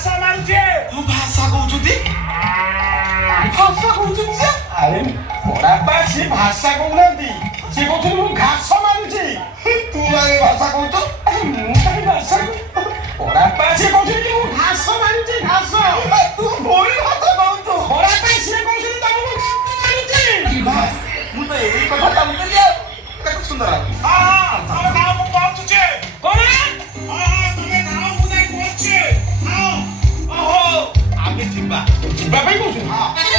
ଭାଷା ମାରୁଛେ ତୁ ଭାଷା କହୁଛନ୍ତି? ଭାଷା କହୁଛନ୍ତି ସେ? ଆରେ ବଡ଼ାପା ସେ ଭାଷା କହୁନାହାନ୍ତି, ସେ କହୁଛନ୍ତି ମୁଁ ଘାସ ମାରୁଛି। ତୁ ଆଗେ ଭାଷା କହୁଛୁ? ମୁଁ କାହିଁ ଭାଷା ବଡ଼ାପା ସେ କହୁଛନ୍ତି ମୁଁ ଘାସ ମାରୁଛି ଘାସ। ତୁ ଭୁଲ ଭାଷା କହୁଛୁ। ବଡ଼ାପା ସିଏ କହୁଛନ୍ତି ତମକୁ ମାରୁଛି। ମୁଁ ତ ଏଇ କଥା ଭାବୁଥିଲି ଆଉ। କେତେ ସୁନ୍ଦର ତମେ ନାଁ ମୁଁ ପହଞ୍ଚୁଛି କଣ? ତମେ ନାଁ ମୁଁ ଯାଇ ପହଞ୍ଚୁଛି। ଓହୋ ଆମେ ଯିବା ଯିବା ପାଇଁ କହୁଛନ୍ତି?